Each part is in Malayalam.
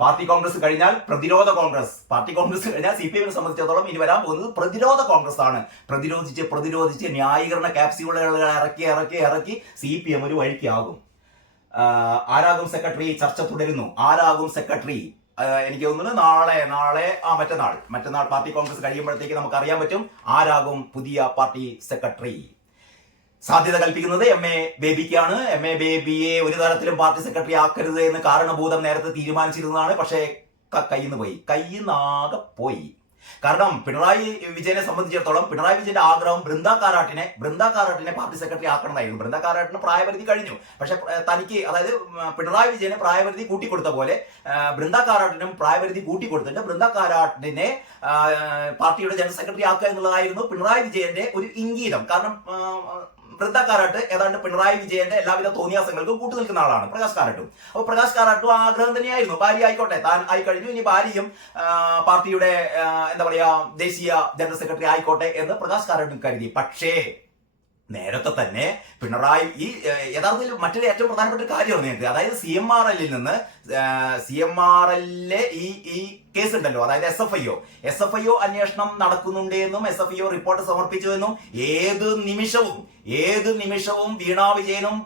പാർട്ടി കോൺഗ്രസ് കഴിഞ്ഞാൽ പ്രതിരോധ കോൺഗ്രസ്, പാർട്ടി കോൺഗ്രസ് കഴിഞ്ഞാൽ CPM സംബന്ധിച്ചിടത്തോളം ഇനി വരാൻ പോകുന്നത് പ്രതിരോധ കോൺഗ്രസ് ആണ്. പ്രതിരോധിച്ച് ന്യായീകരണ ക്യാപ്സ്യൂളുകൾ ഇറക്കി CPM ഒരു വഴിക്കാകും. ആരാകും സെക്രട്ടറി? ചർച്ച തുടരുന്നു. ആരാകും സെക്രട്ടറി? എനിക്ക് തോന്നുന്നു മറ്റന്നാൾ പാർട്ടി കോൺഗ്രസ് കഴിയുമ്പോഴത്തേക്ക് നമുക്ക് അറിയാൻ പറ്റും ആരാകും പുതിയ പാർട്ടി സെക്രട്ടറി. സാധ്യത കൽപ്പിക്കുന്നത് MA ബേബിക്കാണ്. MA ബേബിയെ ഒരു തരത്തിലും പാർട്ടി സെക്രട്ടറി ആക്കരുത് എന്ന് കാരണഭൂതം നേരത്തെ തീരുമാനിച്ചിരുന്നതാണ്. പക്ഷേ കയ്യിന്നാകെ പോയി. കാരണം പിണറായി വിജയനെ സംബന്ധിച്ചിടത്തോളം പിണറായി വിജയന്റെ ആഗ്രഹം ബൃന്ദ കാരാട്ടിനെ പാർട്ടി സെക്രട്ടറി ആക്കണമെന്നായിരുന്നു. ബൃന്ദ കാരാട്ടിന് പ്രായപരിധി കഴിഞ്ഞു. പക്ഷെ തനിക്ക്, അതായത് പിണറായി വിജയന് പ്രായപരിധി കൂട്ടിക്കൊടുത്ത പോലെ ബൃന്ദ കാരാട്ടിനും പ്രായപരിധി കൂട്ടിക്കൊടുത്തിട്ട് ബൃന്ദ കാരാട്ടിനെ പാർട്ടിയുടെ ജനറൽ സെക്രട്ടറി ആക്കുക എന്നുള്ളതായിരുന്നു പിണറായി വിജയന്റെ ഒരു ഇംഗീതം. കാരണം ബൃന്ദ കാരാട്ട് ഏതാണ്ട് പിണറായി വിജയന്റെ എല്ലാവിധ തോന്നിയാസങ്ങൾക്കും കൂട്ടു നിൽക്കുന്ന ആളാണ് പ്രകാശ് കാരാട്ടും. അപ്പോൾ പ്രകാശ് കാരാട്ടും ആഗ്രഹം തന്നെയായിരുന്നു ഭാര്യ ആയിക്കോട്ടെ, താൻ ആയി കഴിഞ്ഞു, ഇനി ഭാര്യയും പാർട്ടിയുടെ ദേശീയ ജനറൽ സെക്രട്ടറി ആയിക്കോട്ടെ എന്ന് പ്രകാശ് കാരാട്ടും കരുതി. പക്ഷേ നേരത്തെ തന്നെ പിണറായി യഥാർത്ഥത്തിൽ മറ്റൊരു ഏറ്റവും പ്രധാനപ്പെട്ട കാര്യമാണ് നിങ്ങൾക്ക്, അതായത് CMRL നിന്ന് ഈ കേസ് ഉണ്ടല്ലോ, അതായത് SFIO അന്വേഷണം നടക്കുന്നുണ്ടെന്നും SFIO റിപ്പോർട്ട് സമർപ്പിച്ചുവെന്നും ഏത് നിമിഷവും വീണാ വിജയനും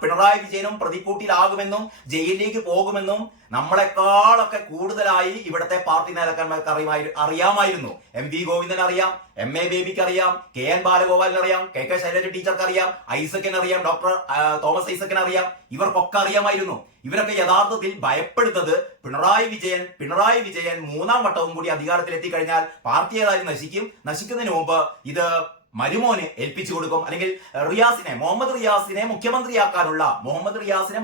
പിണറായി വിജയനും പ്രതിക്കൂട്ടിലാകുമെന്നും ജയിലിലേക്ക് പോകുമെന്നും നമ്മളെക്കാളൊക്കെ കൂടുതലായി ഇവിടുത്തെ പാർട്ടി നേതാക്കന്മാർക്ക് അറിയാമായിരുന്നു. MV ഗോവിന്ദൻ അറിയാം, MA ബേബിക്ക് അറിയാം, KN ബാലഗോപാലിന് അറിയാം, KK ശൈലജ ടീച്ചർക്ക് അറിയാം, ഐസക്കിന് അറിയാം, ഡോക്ടർ തോമസ് ഐസക്കിന് അറിയാം. ഇവർക്കൊക്കെ അറിയാമായിരുന്നു. ഇവരൊക്കെ യഥാർത്ഥത്തിൽ ഭയപ്പെടുന്നത് പിണറായി വിജയൻ മൂന്നാം വട്ടവും കൂടി അധികാരത്തിലെത്തി കഴിഞ്ഞാൽ പാർട്ടി ഏതായാലും നശിക്കുന്നതിന് മുമ്പ് ഇത് മരുമോന് ഏൽപ്പിച്ചു കൊടുക്കും, അല്ലെങ്കിൽ മുഹമ്മദ് റിയാസിനെ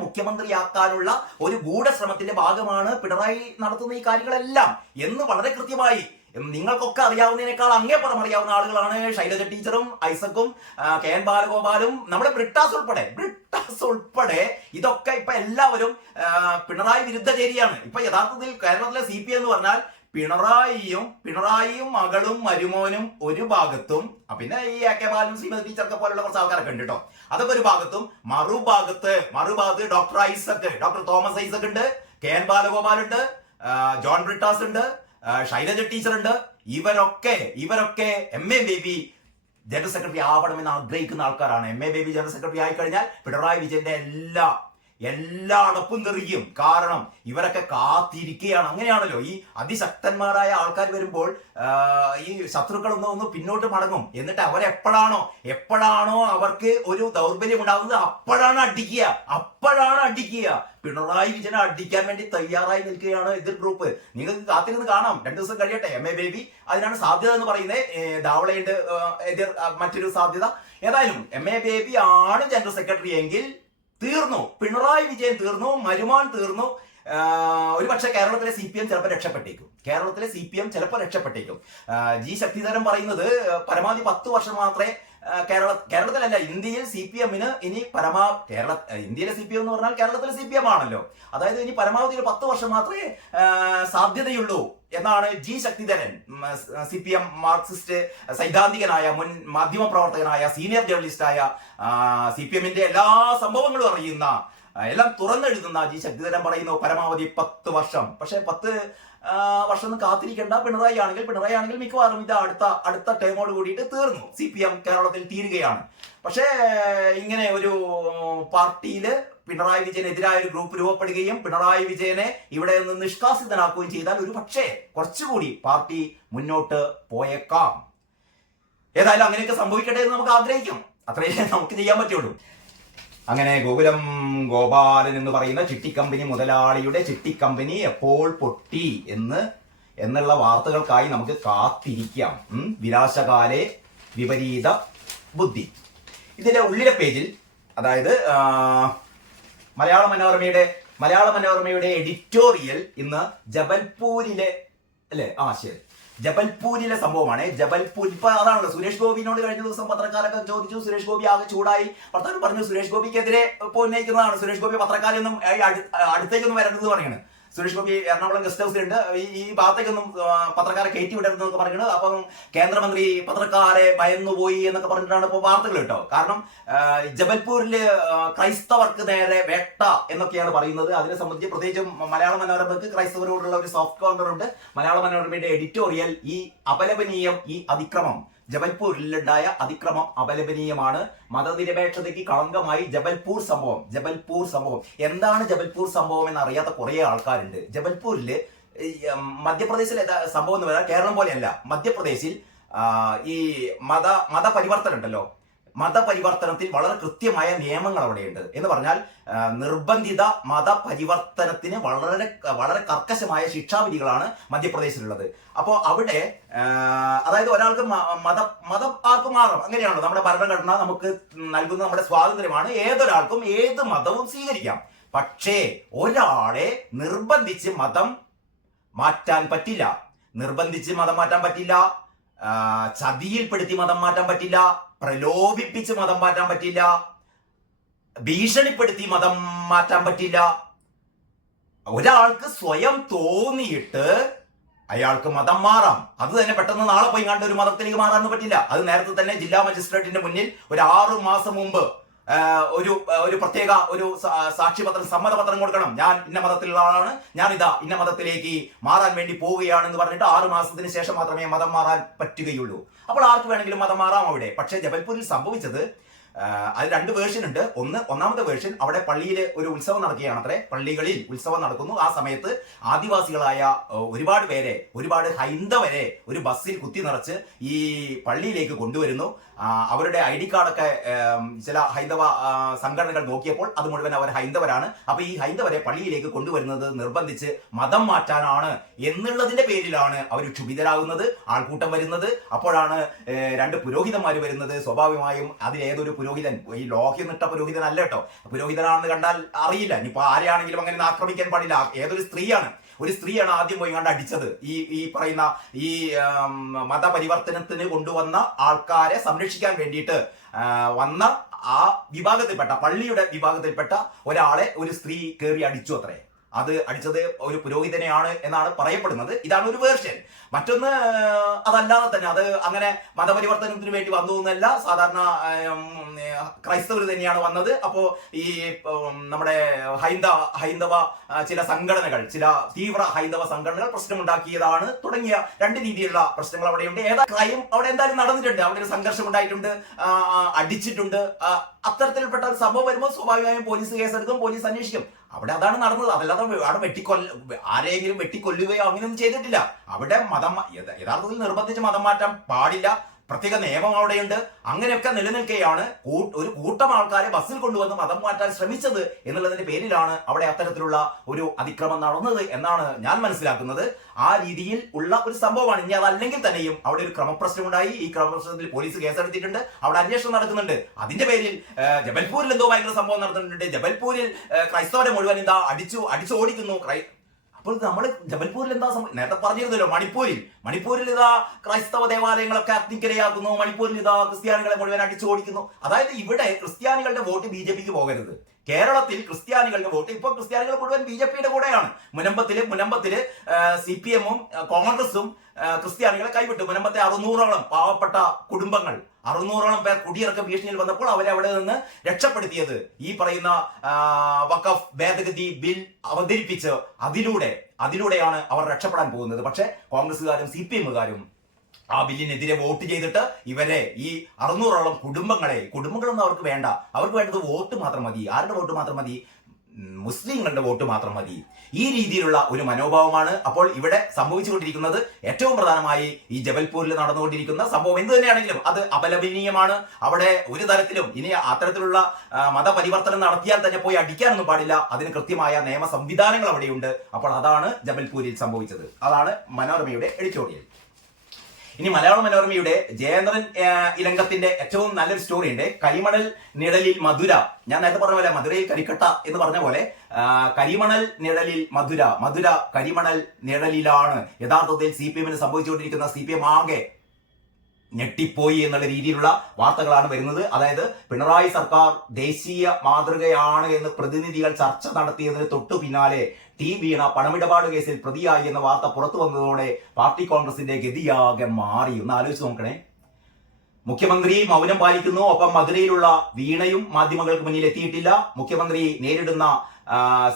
മുഖ്യമന്ത്രിയാക്കാനുള്ള ഒരു ഗൂഢശ്രമത്തിന്റെ ഭാഗമാണ് പിണറായി നടത്തുന്ന ഈ കാര്യങ്ങളെല്ലാം എന്ന് വളരെ കൃത്യമായി നിങ്ങൾക്കൊക്കെ അറിയാവുന്നതിനേക്കാൾ അങ്ങേപ്പുറം അറിയാവുന്ന ആളുകളാണ് ശൈലജ ടീച്ചറും ഐസക്കും KN ബാലഗോപാലും നമ്മുടെ ബ്രിട്ടാസ് ഉൾപ്പെടെ ഇതൊക്കെ ഇപ്പൊ എല്ലാവരും പിണറായി വിരുദ്ധ ചേരിയാണ്. ഇപ്പൊ യഥാർത്ഥത്തിൽ കേരളത്തിലെ CPM എന്ന് പറഞ്ഞാൽ പിണറായിയും മകളും മരുമോനും ഒരു ഭാഗത്തും, പിന്നെ ഈ AK ബാലനും ശ്രീമതി ടീച്ചർക്ക് പോലുള്ള കുറച്ച് ആൾക്കാരൊക്കെ ഉണ്ട് കേട്ടോ, അതൊക്കെ ഒരു ഭാഗത്തും, മറുഭാഗത്ത് ഡോക്ടർ തോമസ് ഐസക് ഉണ്ട്, KN ബാലഗോപാൽ ഉണ്ട്, ജോൺ ബ്രിട്ടാസ് ഉണ്ട്, ശൈലജ ടീച്ചർ ഉണ്ട്. ഇവരൊക്കെ MA ബേബി ജനറൽ സെക്രട്ടറി ആവണമെന്ന് ആഗ്രഹിക്കുന്ന ആൾക്കാരാണ്. MA ബേബി ജനറൽ സെക്രട്ടറി ആയി കഴിഞ്ഞാൽ പിണറായി വിജയന്റെ എല്ലാ അടപ്പും തെറിയും. കാരണം ഇവരൊക്കെ കാത്തിരിക്കുകയാണ്. അങ്ങനെയാണല്ലോ ഈ അതിശക്തന്മാരായ ആൾക്കാർ വരുമ്പോൾ ഈ ശത്രുക്കളൊന്ന് പിന്നോട്ട് മടങ്ങും. എന്നിട്ട് എപ്പോഴാണോ അവർക്ക് ഒരു ദൗർബല്യം ഉണ്ടാകുന്നത് അപ്പോഴാണ് അടിക്കുക. പിണറായി വിജയനെ അടിക്കാൻ വേണ്ടി തയ്യാറായി നിൽക്കുകയാണ് എതിർ ഗ്രൂപ്പ്. നിങ്ങൾക്ക് കാത്തിരുന്ന് കാണാം, 2 ദിവസം കഴിയട്ടെ. MA ബേബി അതിനാണ് സാധ്യത എന്ന് പറയുന്നത്. ധാവളയുണ്ട് മറ്റൊരു സാധ്യത. ഏതായാലും MA ബേബി ആണ് ജനറൽ സെക്രട്ടറി എങ്കിൽ തീർന്നു, പിണറായി വിജയൻ തീർന്നു, മരുമോൻ തീർന്നു. ഒരു പക്ഷേ കേരളത്തിലെ CPM ചിലപ്പോൾ രക്ഷപ്പെട്ടേക്കും. G ശക്തിധരൻ പറയുന്നത് പരമാവധി 10 വർഷം മാത്രമേ കേരളത്തിലല്ല ഇന്ത്യയിൽ CPM-ന് ഇനി ഇന്ത്യയിലെ CPM എന്ന് പറഞ്ഞാൽ കേരളത്തിലെ CPM ആണല്ലോ. അതായത് ഇനി പരമാവധി ഒരു 10 വർഷം മാത്രമേ സാധ്യതയുള്ളൂ എന്നാണ് G ശക്തിധരൻ, CPM മാർക്സിസ്റ്റ് സൈദ്ധാന്തികനായ മുൻ മാധ്യമ പ്രവർത്തകനായ സീനിയർ ജേർണലിസ്റ്റായ CPM-ന്റെ എല്ലാ സംഭവങ്ങളും അറിയുന്ന എല്ലാം തുറന്നെഴുതുന്ന G ശക്തിധരൻ പറയുന്നു പരമാവധി 10 വർഷം. പക്ഷെ 10 വർഷം ഒന്നും കാത്തിരിക്കേണ്ട. പിണറായി ആണെങ്കിൽ മിക്കവാറും ഇത് അടുത്ത ടേമോട് കൂടിയിട്ട് തീർന്നു. CPM കേരളത്തിൽ തീരുകയാണ്. പക്ഷേ ഇങ്ങനെ ഒരു പാർട്ടിയിൽ പിണറായി വിജയനെതിരായ ഒരു ഗ്രൂപ്പ് രൂപപ്പെടുകയും പിണറായി വിജയനെ ഇവിടെ നിന്ന് നിഷ്കാസിതനാക്കുകയും ചെയ്താൽ ഒരു പക്ഷേ കുറച്ചുകൂടി പാർട്ടി മുന്നോട്ട് പോയേക്കാം. ഏതായാലും അങ്ങനെയൊക്കെ സംഭവിക്കട്ടെ എന്ന് നമുക്ക് ആഗ്രഹിക്കാം. അത്രയേ നമുക്ക് ചെയ്യാൻ പറ്റുള്ളൂ. അങ്ങനെ ഗോകുലം ഗോപാലൻ എന്ന് പറയുന്ന ചിട്ടിക്കമ്പനി മുതലാളിയുടെ ചിട്ടിക്കമ്പനി എപ്പോൾ പൊട്ടി എന്നുള്ള വാർത്തകൾക്കായി നമുക്ക് കാത്തിരിക്കാം. വിനാശകാലേ വിപരീത ബുദ്ധി. ഇതിന്റെ ഉള്ളിലെ പേജിൽ, അതായത് മലയാള മനോരമയുടെ എഡിറ്റോറിയൽ ഇന്ന് ജബൽപൂരിലെ സംഭവമാണ്. ജബൽപൂർ ഇപ്പൊ അതാണല്ലോ, സുരേഷ് ഗോപിനോട് കഴിഞ്ഞ ദിവസം പത്രക്കാരൊക്കെ ചോദിച്ചു. സുരേഷ് ഗോപി ആകെ ചൂടായി. ഭർത്താവ് പറഞ്ഞു സുരേഷ് ഗോപിക്കെതിരെ ഉന്നയിക്കുന്നതാണ്. സുരേഷ് ഗോപി പത്രക്കാരൊന്നും അടുത്തേക്കൊന്നും വരരുത് പറയുന്നത്. സുരേഷ് ഗോപി എറണാകുളം ഗസ്റ്റ് ഹൗസിലുണ്ട്. ഈ ഭാഗത്തേക്കൊന്നും പത്രക്കാരെ കയറ്റി വിടരുതെന്നൊക്കെ പറയുന്നത്. അപ്പം കേന്ദ്രമന്ത്രി പത്രക്കാരെ ഭയന്നുപോയി എന്നൊക്കെ പറഞ്ഞിട്ടാണ് ഇപ്പോൾ വാർത്തകൾ കേട്ടോ. കാരണം ജബൽപൂരിൽ ക്രൈസ്തവർക്ക് നേരെ വേട്ട എന്നൊക്കെയാണ് പറയുന്നത്. അതിനെ സംബന്ധിച്ച് പ്രത്യേകിച്ചും മലയാള മനോരമയ്ക്ക് ക്രൈസ്തവരോടുള്ള ഒരു സോഫ്റ്റ് കോർണർ ഉണ്ട്. മലയാള മനോരമയുടെ എഡിറ്റോറിയൽ ഈ അപലപനീയം, ഈ അതിക്രമം, ജബൽപൂരിലുണ്ടായ അതിക്രമം അപലപനീയമാണ്, മതനിരപേക്ഷതയ്ക്ക് കളങ്കമായി ജബൽപൂർ സംഭവം. എന്താണ് ജബൽപൂർ സംഭവം എന്ന് അറിയാത്ത കുറെ ആൾക്കാരുണ്ട്. ജബൽപൂരില് മധ്യപ്രദേശിലെ സംഭവം എന്ന് പറഞ്ഞാൽ കേരളം പോലെയല്ല. മധ്യപ്രദേശിൽ ഈ മതപരിവർത്തനം ഉണ്ടല്ലോ, മതപരിവർത്തനത്തിൽ വളരെ കൃത്യമായ നിയമങ്ങൾ അവിടെയുണ്ട്. എന്ന് പറഞ്ഞാൽ നിർബന്ധിത മതപരിവർത്തനത്തിന് വളരെ കർക്കശമായ ശിക്ഷാവിധികളാണ് മധ്യപ്രദേശിലുള്ളത്. അപ്പോൾ അവിടെ അതായത് ഒരാൾക്ക് മതം ആർക്കും മാറാം, അങ്ങനെയാണല്ലോ നമ്മുടെ ഭരണഘടന നമുക്ക് നൽകുന്ന നമ്മുടെ സ്വാതന്ത്ര്യമാണ്. ഏതൊരാൾക്കും ഏത് മതവും സ്വീകരിക്കാം. പക്ഷേ ഒരാളെ നിർബന്ധിച്ച് മതം മാറ്റാൻ പറ്റില്ല. ചതിയിൽപ്പെടുത്തി മതം മാറ്റാൻ പറ്റില്ല, പ്രലോഭിപ്പിച്ച് മതം മാറ്റാൻ പറ്റില്ല, ഭീഷണിപ്പെടുത്തി മതം മാറ്റാൻ പറ്റില്ല. ഒരാൾക്ക് സ്വയം തോന്നിയിട്ട് അയാൾക്ക് മതം മാറാം. അത് തന്നെ പെട്ടെന്ന് നാളെ പോയി കണ്ട ഒരു മതത്തിലേക്ക് മാറാൻ പറ്റില്ല. അത് നേരത്തെ തന്നെ ജില്ലാ മജിസ്ട്രേറ്റിന്റെ മുന്നിൽ ഒരു 6 മാസം മുമ്പ് ഒരു പ്രത്യേക ഒരു സാക്ഷ്യപത്രം, സമ്മതപത്രം കൊടുക്കണം. ഞാൻ ഇന്ന മതത്തിലുള്ള ആളാണ്, ഞാൻ ഇന്ന മതത്തിലേക്ക് മാറാൻ വേണ്ടി പോവുകയാണെന്ന് പറഞ്ഞിട്ട് 6 മാസത്തിന് ശേഷം മാത്രമേ മതം മാറാൻ പറ്റുകയുള്ളൂ. അപ്പോൾ ആർക്ക് വേണമെങ്കിലും മതം മാറാം അവിടെ. പക്ഷേ ജബൽപൂരിൽ സംഭവിച്ചത്, അത് 2 വേർഷൻ ഉണ്ട്. ഒന്നാമത്തെ വേർഷൻ, അവിടെ പള്ളിയിൽ ഒരു ഉത്സവം നടക്കുകയാണത്രേ. പള്ളികളിൽ ഉത്സവം നടക്കുന്നു. ആ സമയത്ത് ആദിവാസികളായ ഒരുപാട് ഹൈന്ദവരെ ഒരു ബസ്സിൽ കുത്തി നിറച്ച് ഈ പള്ളിയിലേക്ക് കൊണ്ടുവരുന്നു. അവരുടെ ID കാർഡൊക്കെ ചില ഹൈന്ദവ സംഘടനകൾ നോക്കിയപ്പോൾ അത് മുഴുവൻ അവർ ഹൈന്ദവരാണ്. അപ്പൊ ഈ ഹൈന്ദവരെ പള്ളിയിലേക്ക് കൊണ്ടുവരുന്നത് നിർബന്ധിച്ച് മതം മാറ്റാനാണ് എന്നുള്ളതിന്റെ പേരിലാണ് അവർ ക്ഷുഭിതരാകുന്നത്, ആൾക്കൂട്ടം വരുന്നത്. അപ്പോഴാണ് 2 പുരോഹിതന്മാർ വരുന്നത്. സ്വാഭാവികമായും അതിലേതൊരു പുരോഹിതൻ, ഈ ലോഹ്യനിട്ട പുരോഹിതനല്ല കേട്ടോ, പുരോഹിതനാണെന്ന് കണ്ടാൽ അറിയില്ല. ഇനിയിപ്പോ ആരെയാണെങ്കിലും അങ്ങനെ ആക്രമിക്കാൻ പാടില്ല. ഏതൊരു സ്ത്രീയാണ് ആദ്യം പോയി കണ്ട് അടിച്ചത്. ഈ പറയുന്ന ഈ മതപരിവർത്തനത്തിന് കൊണ്ടുവന്ന ആൾക്കാരെ സംരക്ഷിക്കാൻ വേണ്ടിയിട്ട് വന്ന ആ വിഭാഗത്തിൽപ്പെട്ട, പള്ളിയുടെ വിഭാഗത്തിൽപ്പെട്ട ഒരാളെ ഒരു സ്ത്രീ കയറി അടിച്ചു അത്രേ. അത് അടിച്ചത് ഒരു പുരോഹിതനെയാണ് എന്നാണ് പറയപ്പെടുന്നത്. ഇതാണ് ഒരു വേർഷൻ. മറ്റൊന്ന് അതല്ലാതെ തന്നെ, അത് അങ്ങനെ മതപരിവർത്തനത്തിന് വേണ്ടി വന്നു എന്നല്ല, സാധാരണ ക്രൈസ്തവർ തന്നെയാണ് വന്നത്. അപ്പോ ഈ നമ്മുടെ ഹൈന്ദവ ചില സംഘടനകൾ, ചില തീവ്ര ഹൈന്ദവ സംഘടനകൾ പ്രശ്നമുണ്ടാക്കിയതാണ് തുടങ്ങിയ 2 രീതിയിലുള്ള പ്രശ്നങ്ങൾ അവിടെയുണ്ട്. ക്രൈം അവിടെ എന്തായാലും നടന്നിട്ടുണ്ട്. അവിടെ ഒരു സംഘർഷം ഉണ്ടായിട്ടുണ്ട്, അടിച്ചിട്ടുണ്ട്. അത്തരത്തിൽപ്പെട്ട ഒരു സംഭവം വരുമ്പോൾ സ്വാഭാവികമായും പോലീസ് കേസെടുക്കും, പോലീസ് അന്വേഷിക്കും. അവിടെ അതാണ് നടന്നത്. അതല്ലാതെ അവിടെ ആരെങ്കിലും വെട്ടിക്കൊല്ലുകയോ അങ്ങനെയൊന്നും ചെയ്തിട്ടില്ല. അവിടെ യഥാർത്ഥത്തിൽ നിർബന്ധിച്ച് മതം മാറ്റാൻ പാടില്ല, പ്രത്യേക നിയമം അവിടെയുണ്ട്. അങ്ങനെയൊക്കെ നിലനിൽക്കെയാണ് ഒരു കൂട്ടം ആൾക്കാരെ ബസ്സിൽ കൊണ്ടുവന്ന് മതം മാറ്റാൻ ശ്രമിച്ചത് എന്നുള്ളതിന്റെ പേരിലാണ് അവിടെ അത്തരത്തിലുള്ള ഒരു അതിക്രമം നടന്നത് എന്നാണ് ഞാൻ മനസ്സിലാക്കുന്നത്. ആ രീതിയിൽ ഉള്ള ഒരു സംഭവമാണ്. ഇനി അതല്ലെങ്കിൽ തന്നെയും അവിടെ ഒരു ക്രമപ്രശ്നം ഉണ്ടായി. ഈ ക്രമപ്രശ്നത്തിൽ പോലീസ് കേസെടുത്തിട്ടുണ്ട്, അവിടെ അന്വേഷണം നടക്കുന്നുണ്ട്. അതിന്റെ പേരിൽ ജബൽപൂരിൽ എന്തോ ഭയങ്കര സംഭവം നടത്തുന്നുണ്ട്. ജബൽപൂരിൽ ക്രൈസ്തവരെ മുഴുവൻ എന്താ അടിച്ചോടിക്കുന്നു. അപ്പോൾ നമ്മൾ ജബൽപൂരിൽ എന്താ നേരത്തെ പറഞ്ഞിരുന്നല്ലോ, മണിപ്പൂരിൽ ഇതാ ക്രൈസ്തവ ദേവാലയങ്ങളൊക്കെ അഗ്നിക്കിരയാക്കുന്നു, മണിപ്പൂരിൽ ഇതാ ക്രിസ്ത്യാനികളെ മുഴുവൻ അടിച്ചോടിക്കുന്നു. അതായത് ഇവിടെ ക്രിസ്ത്യാനികളുടെ വോട്ട് BJPക്ക് പോകരുത്. കേരളത്തിൽ ക്രിസ്ത്യാനികളുടെ വോട്ട് ഇപ്പോൾ ക്രിസ്ത്യാനികൾ മുഴുവൻ BJPയുടെ കൂടെയാണ്. മുനമ്പത്തില് CPM-ഉം കോൺഗ്രസും ക്രിസ്ത്യാനികളെ കൈവിട്ടു. മുനമ്പത്തെ 600ഓളം പാവപ്പെട്ട കുടുംബങ്ങൾ, 600ഓളം പേർ കുടിയിറക്ക ഭീഷണിയിൽ വന്നപ്പോൾ അവരെ അവിടെ നിന്ന് രക്ഷപ്പെടുത്തിയത് ഈ പറയുന്ന വഖഫ് ഭേദഗതി ബിൽ അവതരിപ്പിച്ച് അതിലൂടെയാണ് അവർ രക്ഷപ്പെടാൻ പോകുന്നത്. പക്ഷെ കോൺഗ്രസുകാരും CPM-കാരും ആ ബില്ലിനെതിരെ വോട്ട് ചെയ്തിട്ട് ഇവരെ ഈ 600ഓളം കുടുംബങ്ങളൊന്നും അവർക്ക് വേണ്ട. അവർക്ക് വേണ്ടത് വോട്ട് മാത്രം മതി. ആരുടെ വോട്ട് മാത്രം മതി? മുസ്ലിങ്ങളുടെ വോട്ട് മാത്രം മതി. ഈ രീതിയിലുള്ള ഒരു മനോഭാവമാണ് അപ്പോൾ ഇവിടെ സംഭവിച്ചുകൊണ്ടിരിക്കുന്നത്. ഏറ്റവും പ്രധാനമായി ഈ ജബൽപൂരിൽ നടന്നുകൊണ്ടിരിക്കുന്ന സംഭവം എന്ത് തന്നെയാണെങ്കിലും അത് അപലപനീയമാണ്. അവിടെ ഒരു തരത്തിലും ഇനി അത്തരത്തിലുള്ള മതപരിവർത്തനം നടത്തിയാൽ തന്നെ പോയി അടിക്കാനൊന്നും പാടില്ല. അതിന് കൃത്യമായ നിയമ സംവിധാനങ്ങൾ അവിടെയുണ്ട്. അപ്പോൾ അതാണ് ജബൽപൂരിൽ സംഭവിച്ചത്. അതാണ് മനോരമയുടെ എഡിറ്റോറിയൽ. ഇനി മലയാള മനോരമയുടെ ജയേന്ദ്രൻ ഇലങ്കത്തിന്റെ ഏറ്റവും നല്ലൊരു സ്റ്റോറി ഉണ്ട്. കരിമണൽ നിഴലിൽ മധുര. ഞാൻ നേരത്തെ പറഞ്ഞ പോലെ മധുരയിൽ കരിക്കട്ട എന്ന് പറഞ്ഞ പോലെ കരിമണൽ നിഴലിൽ മധുര കരിമണൽ നിഴലിലാണ് യഥാർത്ഥത്തിൽ CPM-ന് സംഭവിച്ചുകൊണ്ടിരിക്കുന്ന. CPM ആകെ ഞെട്ടിപ്പോയി എന്നുള്ള രീതിയിലുള്ള വാർത്തകളാണ് വരുന്നത്. അതായത് പിണറായി സർക്കാർ ദേശീയ മാതൃകയാണ് എന്ന് പ്രതിനിധികൾ ചർച്ച നടത്തിയതിന് തൊട്ടു പിന്നാലെ ടി വീണ പണമിടപാട് കേസിൽ പ്രതിയായി എന്ന വാർത്ത പുറത്തു വന്നതോടെ പാർട്ടി കോൺഗ്രസിന്റെ ഗതിയാകെ മാറി. ഒന്ന് ആലോചിച്ച് നോക്കണേ. മുഖ്യമന്ത്രി മൗനം പാലിക്കുന്നു. ഒപ്പം മധുരയിലുള്ള വീണയും മാധ്യമങ്ങൾക്ക് മുന്നിൽ എത്തിയിട്ടില്ല. മുഖ്യമന്ത്രി നേരിടുന്ന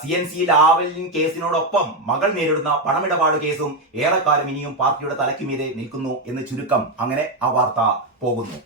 CNC ലാവലിൻ കേസിനോടൊപ്പം മകൾ നേരിടുന്ന പണമിടപാട് കേസും ഏറെക്കാലം ഇനിയും പാർട്ടിയുടെ തലയ്ക്ക് മീതെ നിൽക്കുന്നു എന്ന് ചുരുക്കം. അങ്ങനെ ആ വാർത്ത പോകുന്നു.